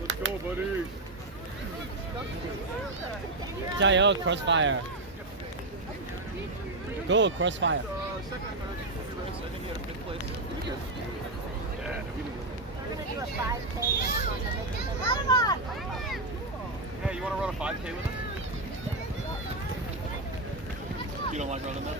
Let's go, buddy. 加油 ，Crossfire。Go Crossfire. Second and third. I think you had a fifth place. Yeah, we didn't. We're gonna do a 5K. Yeah, you want to run a 5K with us? You don't like running that?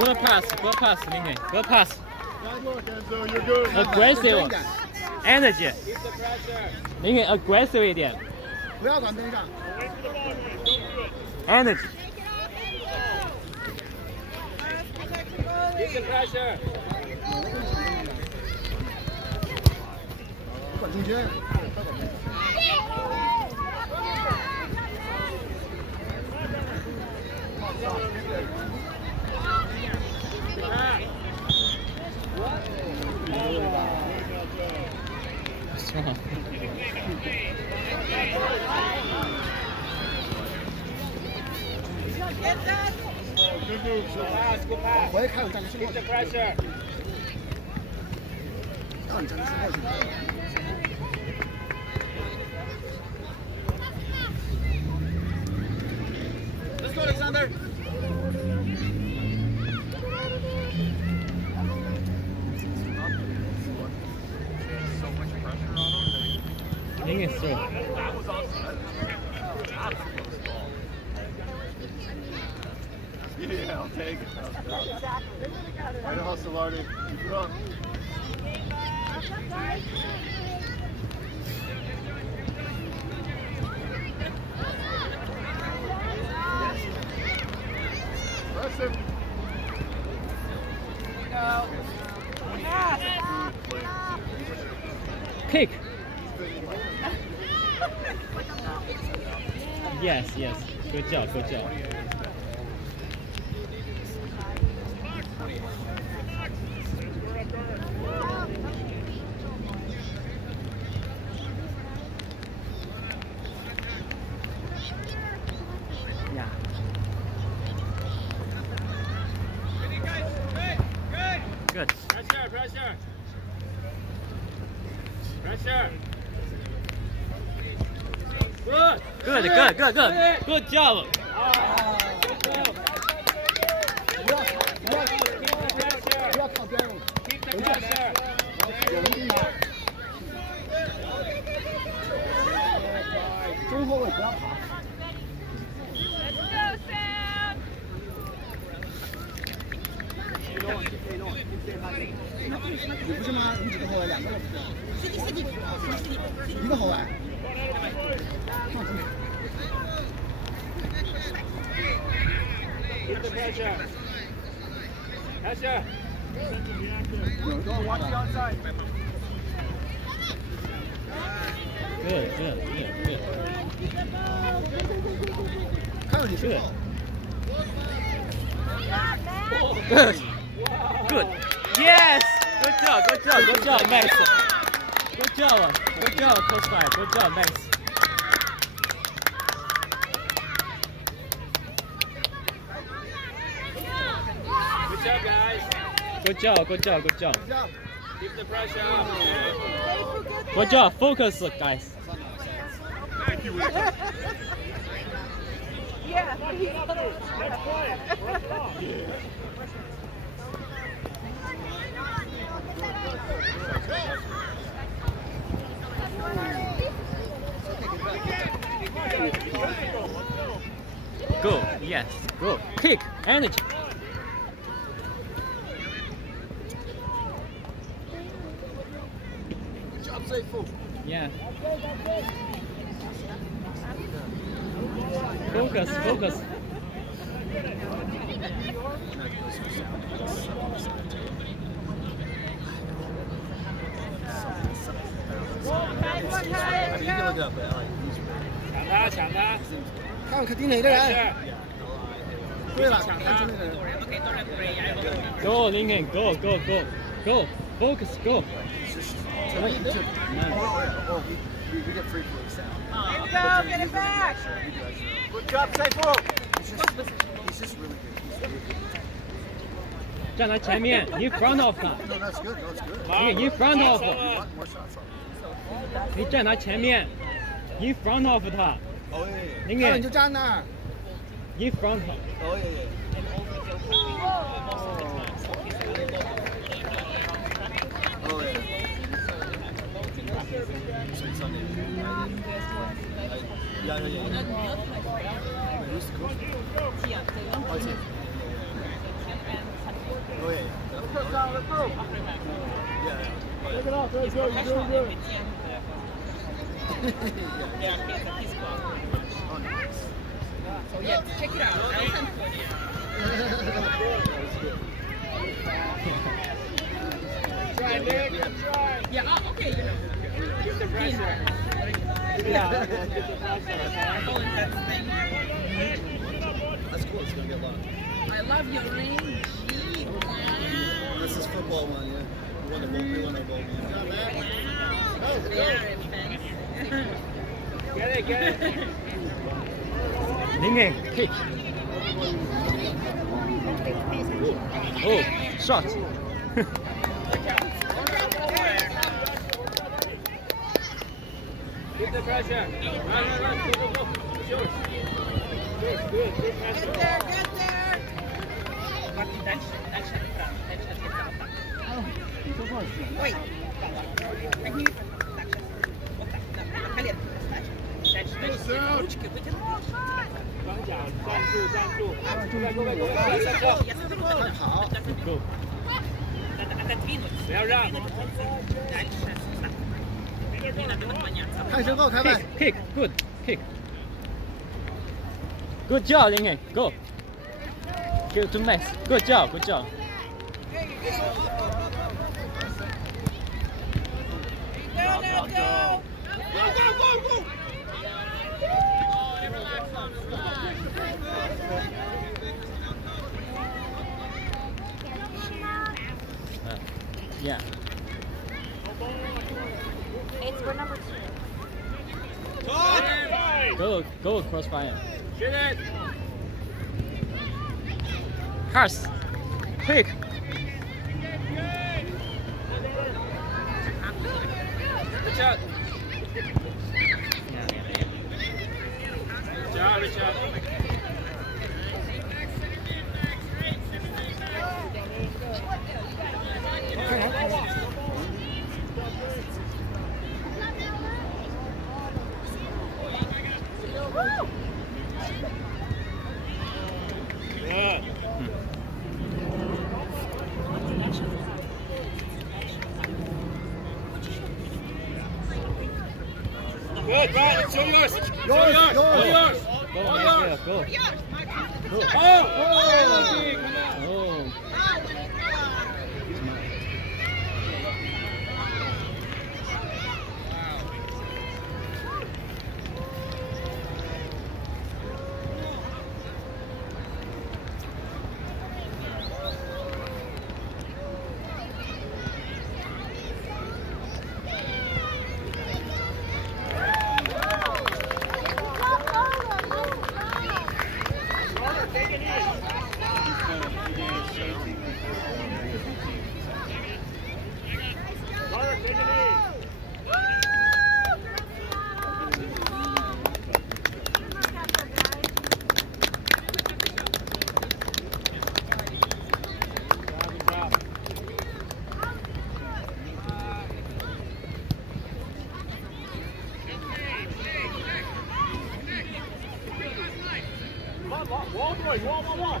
Good pass, Lincoln. Good pass. Good work, Enzo. You're good. Aggressive. Energy. Lincoln aggressive 一点。不要管边上。 Energy. Keep the pressure. 管中间。 Strong. Good move, Go son. pass, go pass. 我也看有站之后 Keep，the pressure. 让你站之后去。 Let's go, Alexander. So much pressure on him. Lincoln through. That was awesome. That's a close call. Yeah, I'll take it. Way to hustle, Artie. Keep it up. Impressive. Kick. Yes. Good job. Yeah. Good. Pressure, pressure. Pressure. Good. Good job. 不要靠边了， Keep the pressure. 有力吗？中后卫不要跑。你不是吗？你几个后卫？两个人不是？一个后卫。 Keep the pressure. Pressure. Go, watch the outside. Good. 看到你是跑。 Good. Yes. Good job, Max. Good job, Crossfire. Good job, Max. Good job, guys. Good job. Keep the pressure up. Okay? Good job. Focus, guys. Thank you, Lisa. Go. Yes. Go. Kick. Energy. Job safe. Yeah. Focus.抢他。看盯着一个人。 Pressure. 对了，看住那个人。 Go, Lincoln. Go. Go. Focus. Go. It's just, Wait. we get free flows down. Here we go, get it back. Good job, Saiful. He's just really good. He's really good. 站在前面 ，in front of 他。 No, that's good. That's good. 你 in front of， We want more shots on him. 你站在前面 ，in front of 他。 Oh yeah, yeah. 林远你就站那儿。 ，in front。 Oh yeah, yeah. Oh yeah. So it's on the. Yeah. Wait, who's the coach? Oh, it's him. Oh yeah. Let's go. Yeah. Take it off. There you go. You're doing good. Oh, nice. So yeah, check it out. Try, Nick. Try. Yeah, oh, okay, you know. Give the pressure. Yeah. Give the pressure. That's cool. It's gonna get long. I love your ring. Gee, wow. This is football one, yeah. We won a bowl game. Very fancy. Get it. 林远 kick。Oh, shot. Give the pressure. Run. Go. Shoot. Good. Good pressure. Get there. Martin, daj się Wait. Tak nie tak się. O tak, na kalietkę stać. Dać rучки wyciągnąć. 双脚站住。Go. Go. Надо отодвинуть. 不要让。 Дальше. Не надо наклоняться. 看身后，开麦。 Kick. Good. Kick. Good job, 林远 Go. Kill to max. Good job. Go. Yeah. It's for number 2. Go crossfire. Shoot it. Pass. Quick. Good shot. Good job. Good. Good, right, it's all yours. Yours. Go, All yours. Go. Go. Oh! Oh. Wall, boys, wall.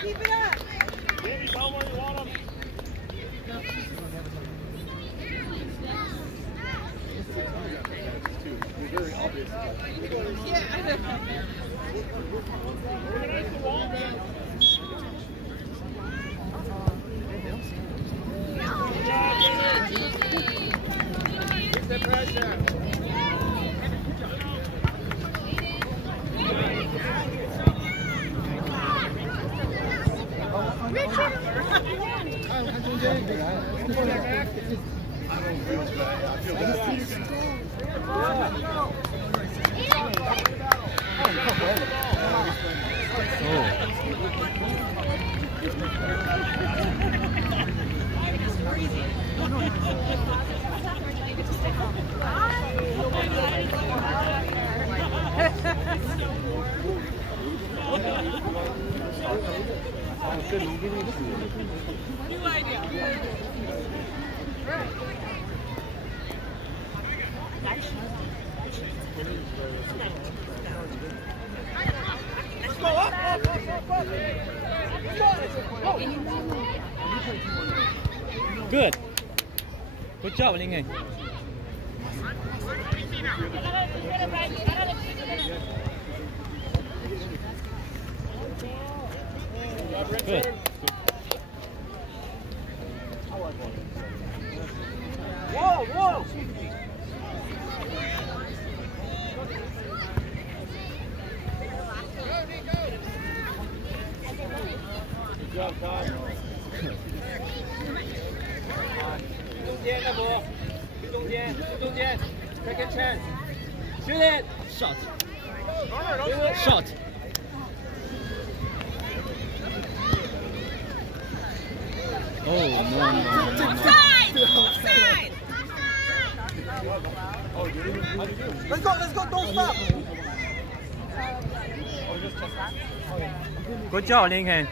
Keep it up. Maybe someone you want them. We're very obvious. Yeah. 看中间，Good. Good job, Linh Hình. Good. Whoa, whoa! Good job, Todd. 中间，大伯，去中间，去中间 ，second chance， shoot it， Shot. shoot it， Shot. Oh no. Offside! Offside! Let's go, don't stop. Good job, Linh Hình.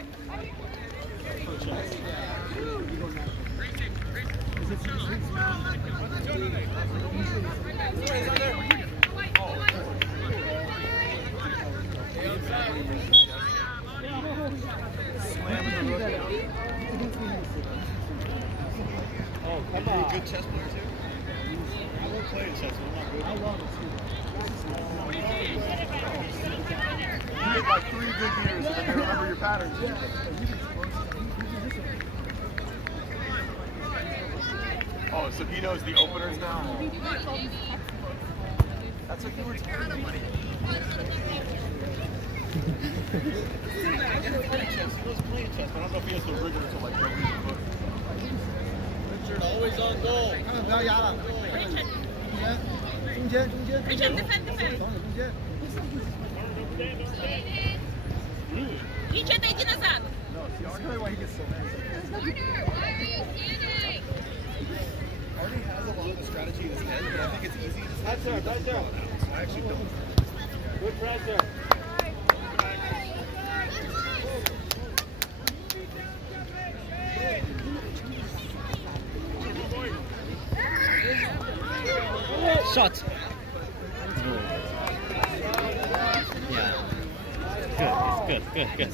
Oh, come on. Good chess player too. I won't play chess, but I'm not good. You get like 3 good years and then you remember your patterns. Oh, so he knows the openers now? That's what you were telling me. He was playing chess, but I don't know if he has the rigor to like go read the book. Richard, always on goal. 不要压了，中间，中间， Richard, defend, defend. 中间。 Richard, иди назад. No, see, I'll tell you why he gets so mad. Artie has a lot of the strategy in his head, but I think it's easy to That's her, that's her. So I actually don't. Good pressure. Shot. Yeah. Good. It's good.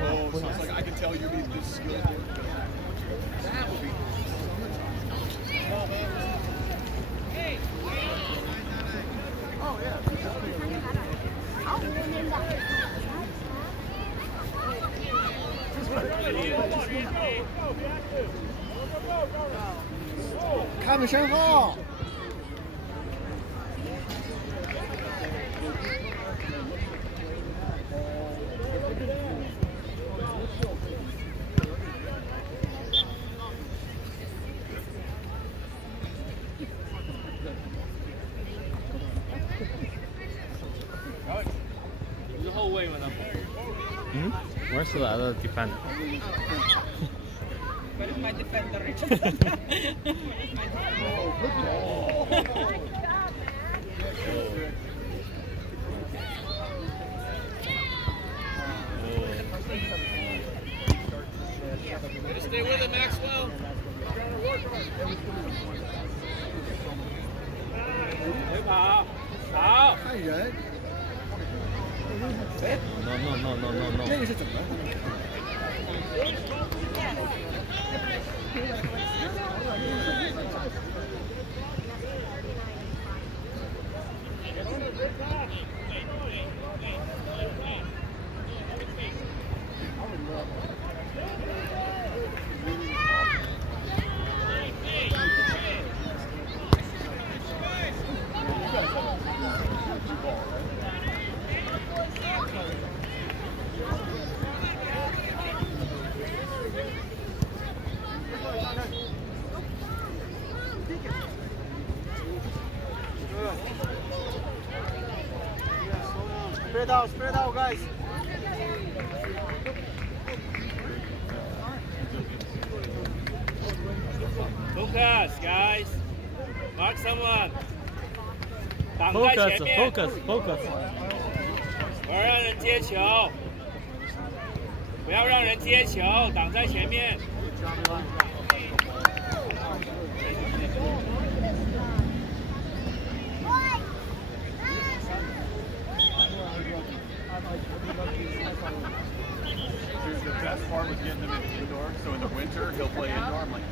Oh, so it's like I can tell you need this skill. That would be Oh yeah.看身后。你是后卫吗？Where's the other defender? Where is my defender, Richard? Stay with it, Maxwell. Hảo. 看人。No. 那个是怎么？ Good Spread out, guys. Focus, guys. Mark someone. 挡在前面。Focus. 不要让人接球，不要让人接球，挡在前面。The best part was getting him in indoor, so in the winter he'll play indoor. I'm like,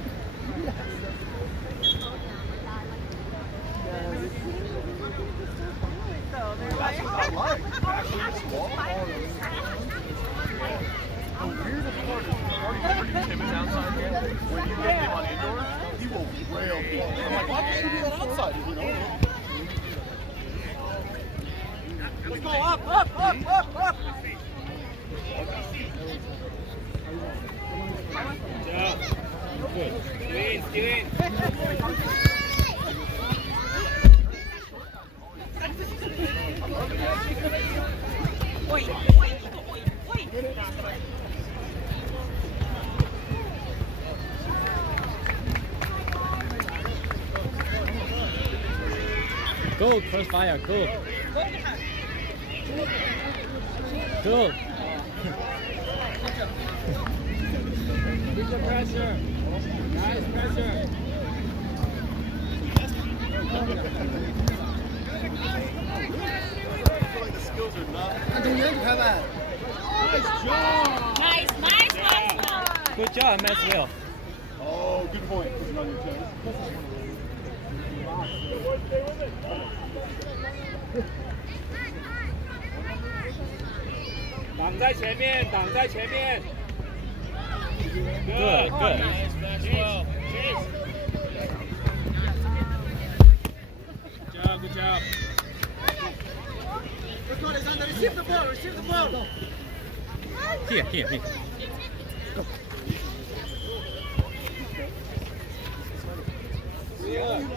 that's what I like. Actually, small. The weirdest part is pretty timid outside here. When you get him on indoor, he will rail people. I'm like, why can't you do that outside? You know? Let's go up. Steven. Go, crossfire, go. Go. Keep the pressure. Nice pressure. I feel like the skills are not. Nice. Good job, Maxwell. Oh, good point. Putting on your toes.挡在前面。Good. Good job. Let's go, Alexander. Receive the ball. Here.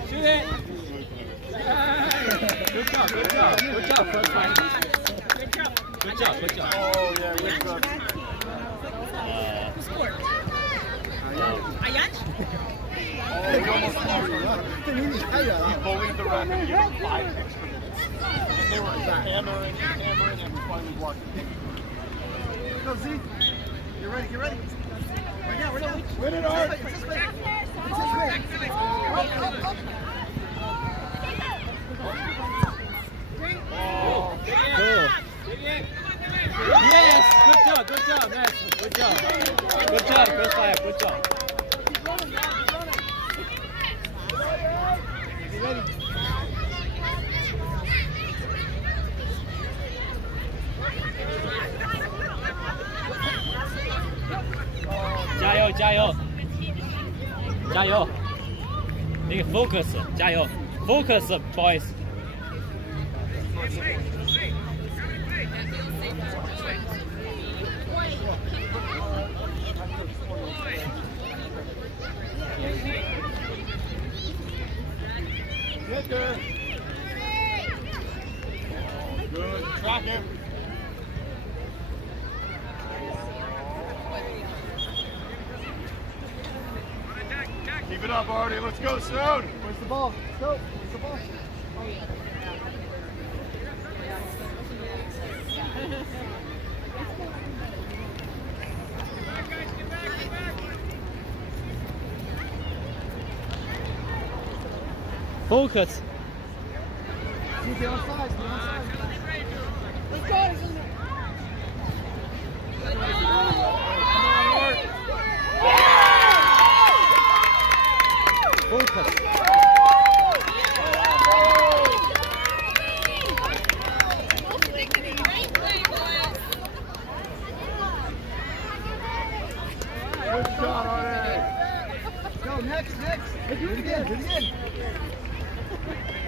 Shoot it. Good job. First time. Good job. Oh, yeah, good job. Who scored? Ayan? Oh, he almost he bullied the ref and he gave him 5 extra minutes. And they were hammering, and we finally blocked it. Go, Z. Get ready. Right now. Win it, Art! It's this way. Cool. Yes. Good job, Max. Good job. Crossfire. Good job.加油！那个 focus， 加油 ！Focus, boys. Get there. Oh, good. Track him. Keep it up, Artie. Let's go soon. Where's the ball? Go. Where's the ball? Focus. Stay on side. Let's go. Focus. Good shot, Artie. Go, next. Do it again.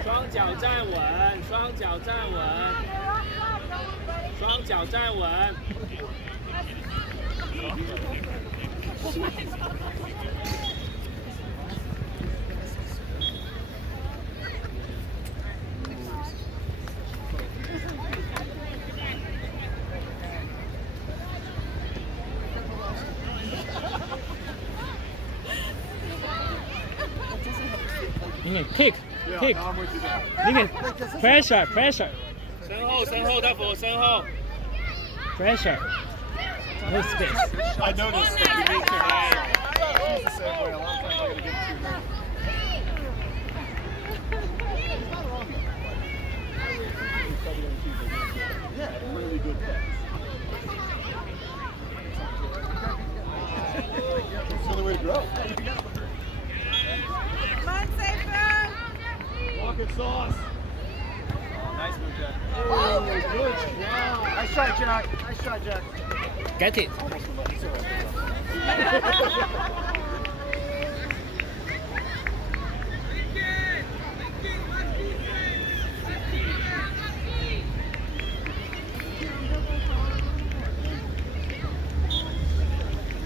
双脚站稳。kick, Yeah, kick. no, I'm with you there. Lincoln, pressure, pressure, 身后，身后，大佛，身后。 pressure. No space. I noticed that you need to. She's the same way. A lot of times I gotta get too many. Yeah, really good. That's the only way to grow. Come on, Safer. Rocket sauce. Nice move, Jack. Oh, good job. Nice shot, Jack. Nice shot, Jack. Get it.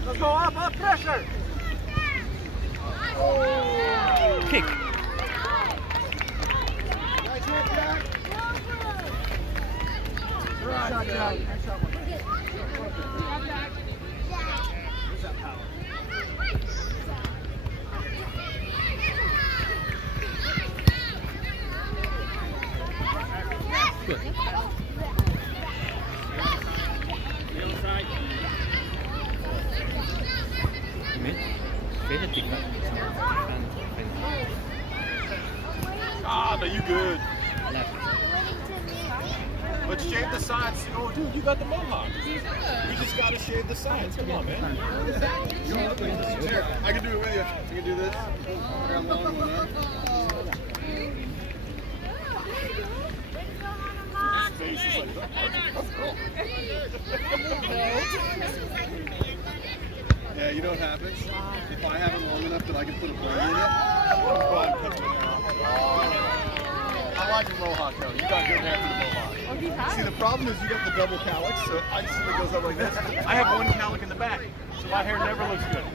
Let's go up, pressure. Kick. Nice hit, Jack. Nice shot, Jack. Nice shot. Where's that power? Good. The other side. Ah, but you good. Left. But shave the sides. Oh, dude, you got the mohawk. You just gotta shave the sides. Come on, man. Here, I can do it with you. You can do this. His face is like, let's go. Yeah, you know what happens? If I have it long enough that I can put a bone in it, I like your mohawk though. You got good hair for the mohawk. See, the problem is you got the double calyx, so I just think it goes up like this. I have one calyx in the back, so my hair never looks good.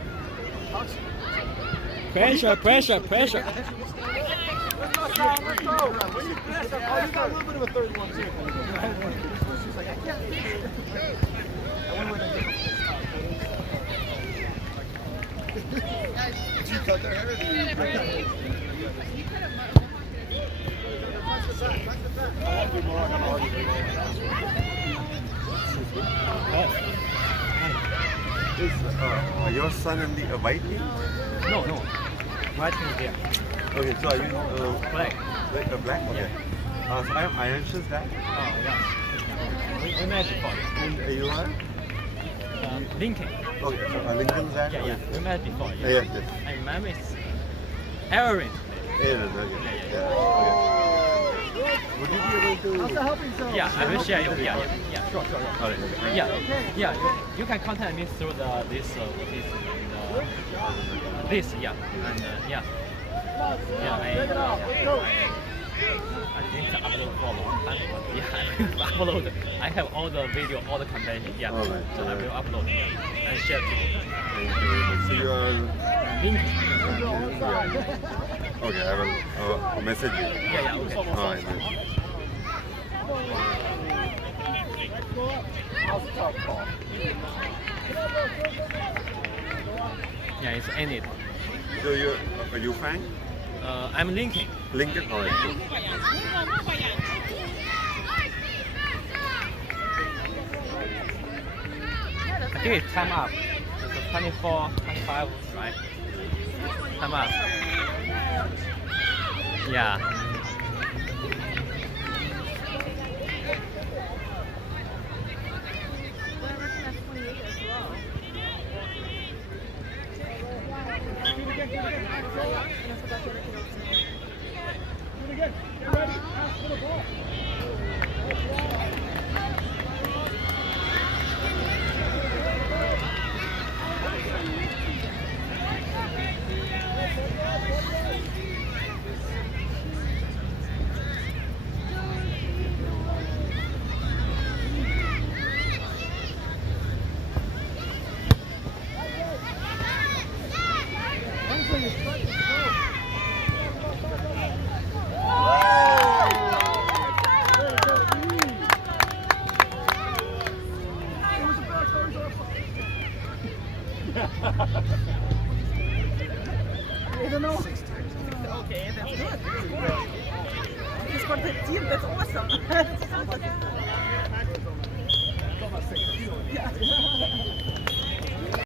Pressure, pressure, pressure. Oh, you got a little bit of a third one too. Did you cut their hair or did you cut their hair? Is your son in the white team? No, no. Right in there. Okay, so are you Black. black? Okay. So I am Ayansha's dad. Oh, yeah. We met before. And you are? Lincoln. Okay, so Lincoln's dad? Yeah, yeah. We met before. Yeah. Yes, yes. And my name is Aaron. Aaron, okay. Yeah, okay. Would you be able to... Yeah, I will share you. Yeah, yeah, yeah. Sure, sure, sure. Alright, okay. Yeah, yeah. You can contact me through this this, yeah, and yeah, yeah. I didn't upload for a long time, but yeah, I will upload. I have all the video, all the content. Yeah, Alright, so I will upload and share to you. Thank you very much. So you are... Link. Okay, I will message you. Yeah, yeah. Okay. Alright, man. Yeah, it's ended. So are you Frank? I'm linking. Lincoln? Alright, cool. I think it's time up. It's 24, 25, right? Time up. Yeah. Okay, that's good. He scored 15. That's awesome. That's awesome. Yeah.